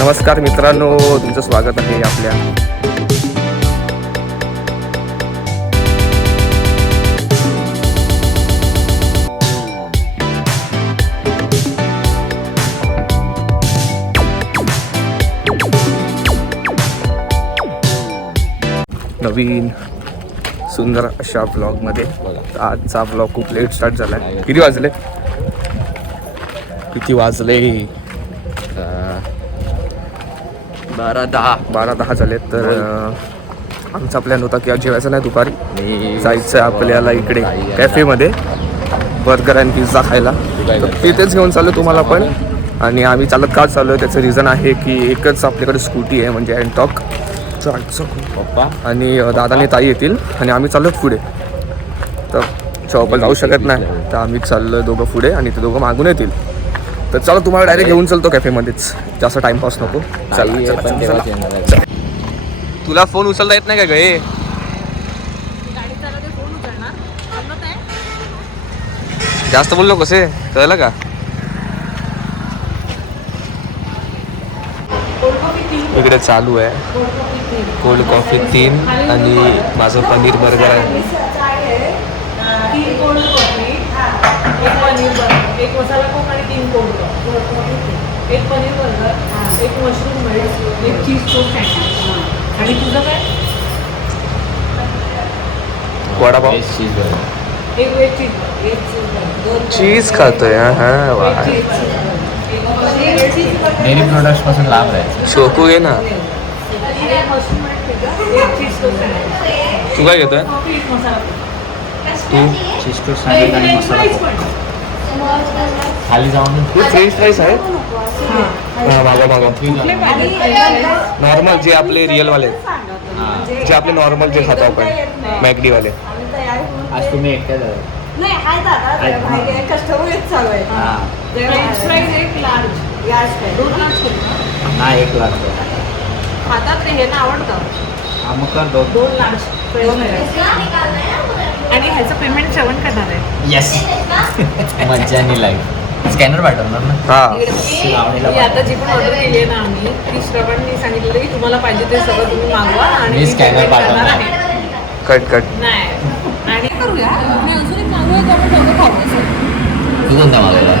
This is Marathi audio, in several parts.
नमस्कार मित्रांनो, तुमचं स्वागत आहे आपल्या नवीन सुंदर अशा ब्लॉगमध्ये. आजचा ब्लॉग खूप लेट स्टार्ट झाला आहे. किती वाजले? 12:10 झाले. तर आमचा प्लॅन होता की आज जेवायचं नाही, दुपारी जायचं आपल्याला इकडे कॅफेमध्ये बर्गर आणि पिझ्झा खायला. तर तिथेच घेऊन चाललो तुम्हाला पण. आणि आम्ही चालत का चाललो आहे त्याचं रिझन आहे की एकच आपल्याकडे स्कूटी आहे, म्हणजे अँटॉक पप्पा आणि दादाने ताई येतील आणि आम्ही चाललो पुढे. तर चौपल जाऊ शकत नाही, तर आम्ही चाललो दोघं पुढे आणि ते दोघं मागून येतील. तर चला तुम्हाला डायरेक्ट घेऊन चलतो कॅफेमध्येच, जास्त टाइमपास नको. चला. तुला फोन उचलता येत नाही का गे? जास्त बोललो कसे कळलं का? इकडे चालू आहे कोल्ड कॉफी 3 आणि माझं पनीर बर्गर आहे. एक पनीर बर्गर, एक मसाला कोक आणि 3 कोल्ड कॉफी, एक पनीर बर्गर, एक मशरूम राईस, एक चीज टोस्ट सँडविच. आणि तुझं काय? वडापाव, एक वेज चीज, चीज खातोय. हां वा, डेअरी प्रोडक्ट्स पासून लांब राहायचं. शोकू घे ना. मशरूम एक चीज टोस्ट सँडविच. तू काय घेतोय? कॉफी एक मसाला तू चीज टोस्ट सँडविच आणि मसाला कोक. खाली जाऊन फ्रेंच फ्राईज आहे. हां मागा नॉर्मल जे आपले रिअलवाले, जे आपले नॉर्मल जे खातो आपण मॅगडीवाले. आज तुम्ही एकट्या जाऊ. नाही हाय दादा, कस्टमर येत चालू आहे. फ्रेंच फ्राईज एक लार्ज, दोन लार्ज केले. नाही 1 लाख खातात ते, हे ना आवडतं. मग कर 2 लार्ज फ्रेंच फ्राईज. आणि ह्याचं पेमेंट जेवण करणार आहे. येस. मज्जा आणि लाईफ. स्कॅनर पाठवणार ना. हां मी आता जी पण ऑर्डर केली आहे ना आम्ही, ती श्रवणनी सांगितलेलं की तुम्हाला पाहिजे ते सगळं तुम्ही मागवा आणि मी स्कॅनर payment करणार पाठवणार. आहे. कट नाही आणि करूया, मी अजून एक मागवूया की आपण सगळं खाऊ. तू कोणता मागवला?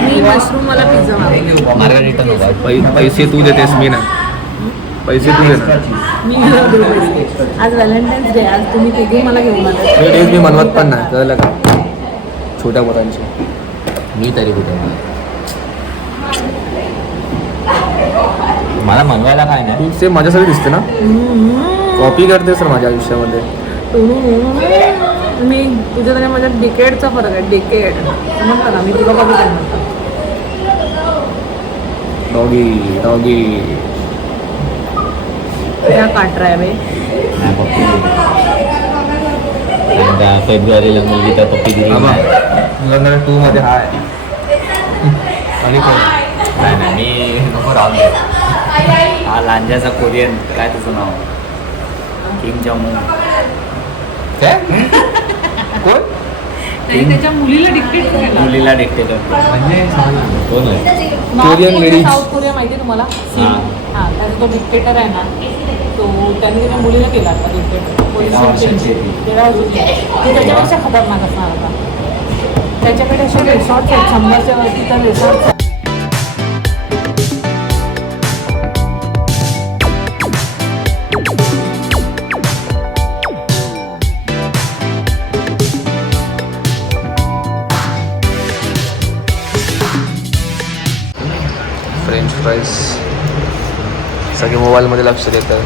मी मशरूम मला पिझ्झा मागवला. मार्गारिटा नको. पैसे तू देतेस, मी ना. पैसे तू दे ना. मी आज व्हॅलेंटाईन्स डे, आज तुम्ही तिघे मला घेऊन आले. हे डेज मी म्हणवत पण नाही, कळलं का? छोट्या पोरांची. मी तरी कुठे मला मनवायला काय नाही. तू सेम माझ्यासाठी दिसते ना, कॉपी करते सर माझ्या आयुष्यामध्ये. मी तुझ्या तरी माझ्या डिकेडचा फरक आहे. डिकेड समजलं ना, मी तुला बघितलं. डॉगी डॉगी क्या काट रहा है बे? फेब्रुवारीला मुलगी तर पप्पी दिली नाही. 2 मध्ये हाय आणि कोण? नाही मी नको राहून दे. हा लांजाचा कोरियन, काय तुझं नाव? किम जॉंग उन. काय कोण? नाही, त्याच्या मुलीला डिक्टेट केला. मुलीला डिक्टेटर म्हणजे कोण आहे? Korean ladies. साऊथ कोरिया माहिती आहे तुम्हाला? हां. हां, त्याचा तो डिक्टेटर आहे ना, तो त्याने त्याच्या मुलीला केला आता डिक्टेटर. तेरा वर्षाची आहे ती. 13 वर्षाची. ती त्याच्यापेक्षा खतरनाक असणार आता. त्याच्याकडे असे रिसॉर्ट्स आहेत 100च्या वरती, तर रिसॉर्ट्स. फ्रेंच फ्राईज सगळे मोबाईलमध्ये लक्ष देतं,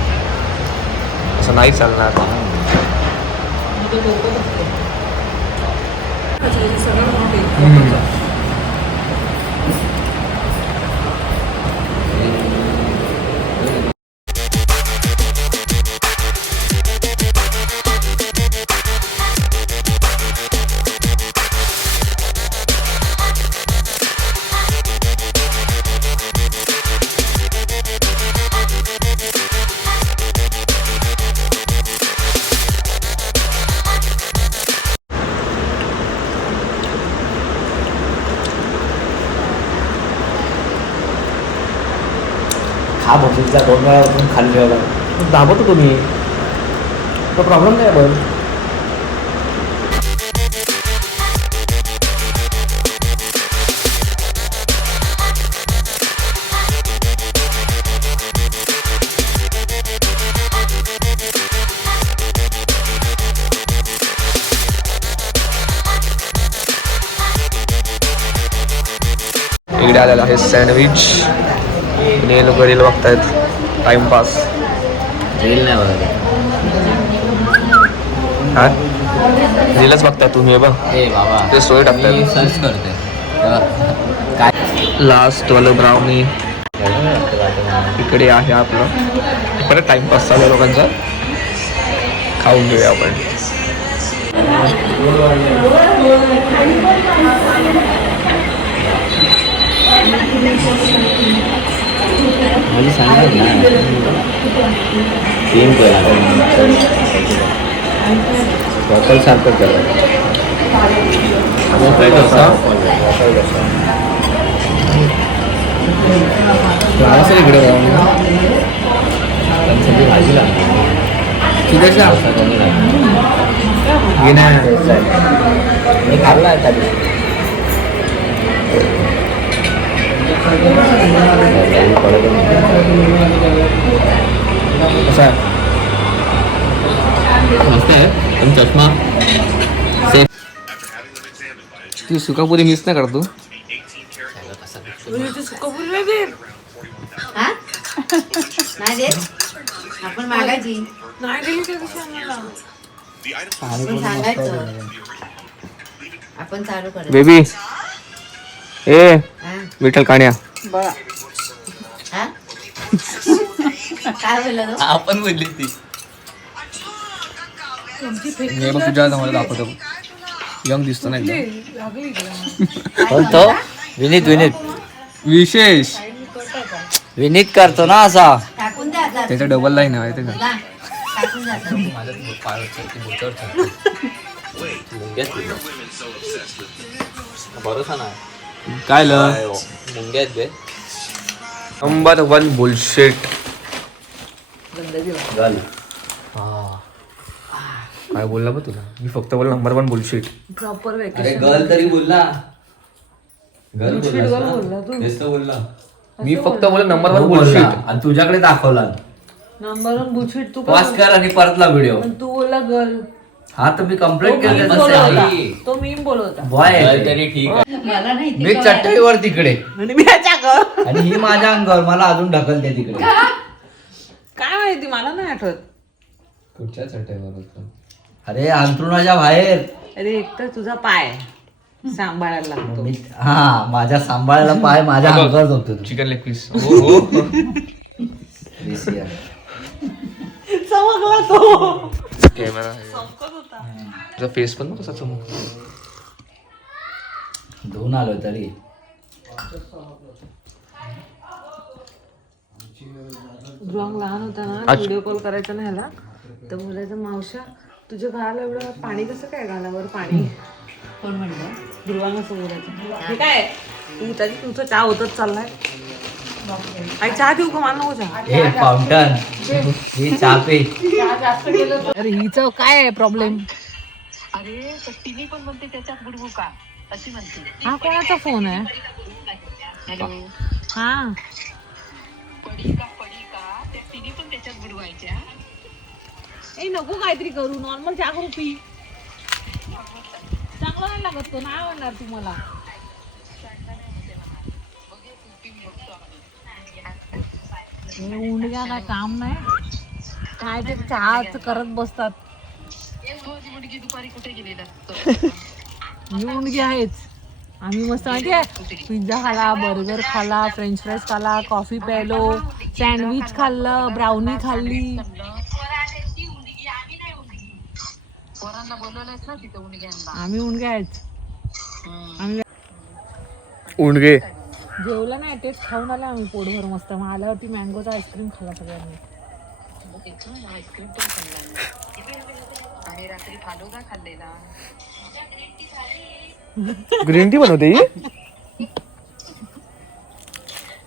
असं नाही चालणार. हा भोसरीचा 2 वेळा उठून खाली ठेवला. दाबवतो तुम्ही, तो प्रॉब्लेम नाही पण. इकडे आलेला आहे सँडविच. हे लोक रील बघतायत टाइमपास. रील नाही बघा. हा रीलच बघताय तुम्ही. हे बघ ए बाबा ते स्टोरी टाकतात. मी सर्च करते काय लास्ट वालं ब्राउनी इकडे आहे आपलं. परत टाइमपास चालू आहे लोकांचा. खाऊन घेऊया आपण. माझी सांगत ना 3 वॉफल सारखं केलं. असेल इकडे ब्राउनी. सगळी भाजी लागते. ठीक आहे घे ना. मी खाल्ला आहे त्याने. कसा आहे? मस्त आहे पण चष्मा सेफ. ती सुकापुरी मिस नाही करतो. हा? नाही देत? आपण मागायची आपण सांगायचं आपण चालू करायचं. बेबी ए हा? विठ्ठल काण्या. हा? काय बोलला तो? आपण बोलली ती. मी बघ तुझ्या मला दाखवतो. यंग दिसतो ना एकदम. बोलतो विनीत विशेष विनीत करतो ना असा. टाकून द्या आता. त्याच्या डबल लाईन आहे माहिती का. जा. टाकून द्या आता. भरोसा ना काय ल मुंग्यात बे. Number 1 bullshit. काय बोलला बघ तुला. मी फक्त बोल नंबर 1 बुलशेट. प्रॉपर अरे गर्ल तरी बोलला. गर्ल बोलला. मी फक्त बोल नंबर 1 बोलला बुलशेट. आणि तुझ्याकडे दाखवला. नंबर 1 बुलशीट तू पॉज कर आणि परतला व्हिडिओ. पण तू बोलला गर्ल. हा तर मी कंप्लेंट तो मीम बोलत होता. केली. तो मीम बोलत होता. बॉय तरी ठीक आहे. मला नाही ते मी कळालं. चटईवर तिकडे आणि मी ह्याच्या ग आणि ही माझ्या अंगावर मला अजून ढकलते तिकडे. काय माहिती मला नाही आठवत. कुठच्या चटईवर होतं. अरे अंथरुणाच्या बाहेर. अरे एक तर तुझा पाय सांभाळायला लागतो. हा माझ्या सांभाळायला पाय माझ्या अंगावर झोपतो तू. Chicken leg piece. हो हो. देशी आहे. चमकला तो. कॅमेरा तुझा फेस पण कसा चमक. धुवून आलोय तरी. ध्रुवांग लहान होता ना व्हिडिओ कॉल करायचा ना ह्याला तर बोलायचं मावशा तुझ्या घराला एवढं पाणी कसं काय घालावर पाणी. कोण म्हणलं? ध्रुवांग असं बोलायचं. हे काय तू त्याची तुझं चहा होतच चाललाय. आई चहा देऊ का. मला नको चहा. हे फाउंटन ही चापे. अरे हिचं काय आहे प्रॉब्लेम. अरे तर तिने पण म्हणते त्याच्यात बुडवू का अशी म्हणते. हा कोणाचा फोन आहे. हॅलो हा पडी का त्या तिने पण त्याच्यात बुडवायच्या. ए नको काहीतरी करू. नॉर्मल चहा करू पी. चांगला नाही लागत तो. नाही म्हणणार तू मला. उंडग्या काय काम नाही काय ते चहाच करत बसतात. माझी मुलगी दुपारी कुठे गेलेला. मी उंडगी आहेच. आम्ही मस्त माहिती आहे पिझ्झा खाला, बर्गर खाला, फ्रेंच फ्राईज खाला, कॉफी प्यायलो, सँडविच खाल्लं, ब्राउनी खाल्ली. पोरांना बोलवलंयस ना तिथं उंडग्यांना. आम्ही उंडगे आहेच. आम्ही उंडगे जेवलं नाही तेच खाऊन आलं आम्ही पोटभर मस्त. मग आल्यावरती मँगोचा आईस्क्रीम खाल्ला सगळ्यांनी. आईस्क्रीम पण खाल्ला आणि रात्री फालुदा खाल्लेला. ग्रीन टी बनवते ही.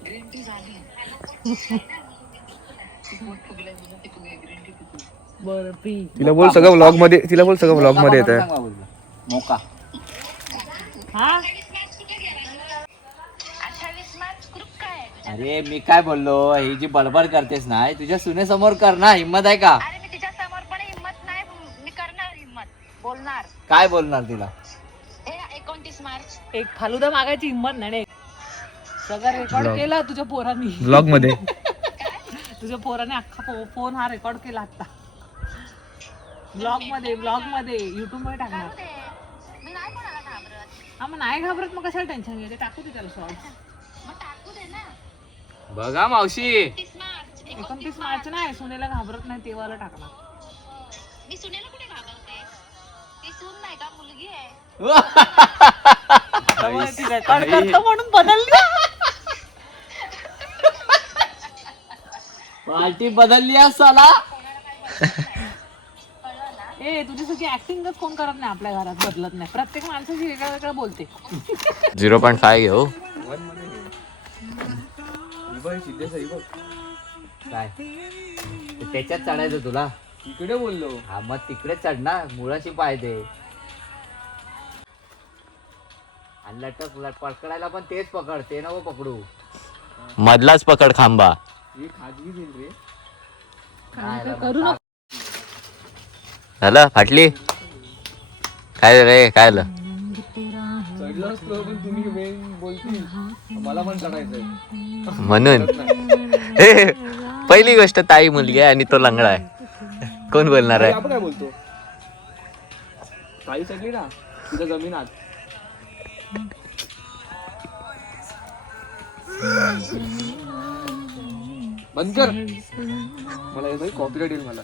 ग्रीन टी झाली. फुगलाय म्हणून ते फुगे ग्रीन टी पितो. बरं पी. तिला बोल सगळं व्लॉग मध्ये येत आहे. मोका. हा 28 मार्च ग्रुप काय आहे? अरे मी काय बोललो, ही जी बडबड करतेस ना तुझ्या सुनेसमोर कर ना, हिम्मत आहे का? अरे मी तिच्या समोर पण हिम्मत नाही, मी करणार हिम्मत, बोलणार. काय बोलणार तिला? हे 29 मार्च एक फालुदा मागायची हिंमत नाही. सगळं रेकॉर्ड Vlog. केला तुझ्या पोरांनी. ब्लॉग मध्ये. तुझ्या पोराने अख्खा फोन हा रेकॉर्ड केला आता. ब्लॉग मध्ये युट्यूब मध्ये टाकणार. करू दे. मी नाही कोणाला घाबरत. हा मग नाही घाबरत, मग कशाला टेन्शन घ्यायचं, टाकू दे त्याला शॉर्ट. मग टाकू दे ना. बघा मावशी. 30 मार्च 29 मार्च नाही, सुनेला घाबरत नाही तेव्हाला टाकणार. मी सुनेला कुठे घाबरते? ती सून नाही का, मुलगी आहे. त्यामुळे ती रेकॉर्ड करतो म्हणून बदलली. पार्टी बदलली आहे साला. ए तुझी सगळी ऍक्टिंगच कोण करत नाही आपल्या घरात, बदलत नाही. प्रत्येक माणसाची वेगळं वेगळं बोलते. 0.5 घेऊ काय ते त्याच्यात चढायचं तुला. इकडे बोललो. हा मग तिकडे चढणार, मुळाशी पाहिजे. आणि लटक पकडायला पण तेच पकड, ते नको पकडू. मधलाच पकड खांबा. ही खाजगी दिल रे. करू नको. झालं फाटली. काय रे काय झालं? चढलो असतो पण तुम्ही मेन बोलतील मला पण चढायचंय म्हणून पहिली गोष्ट ताई मुलगी आहे आणि तो लंगडा आहे, कोण बोलणार आहे? आपण काय बोलतो, ताई चढली ना तिथं जमीनात. बंद कर, मला कॉपीराइट येईल मला.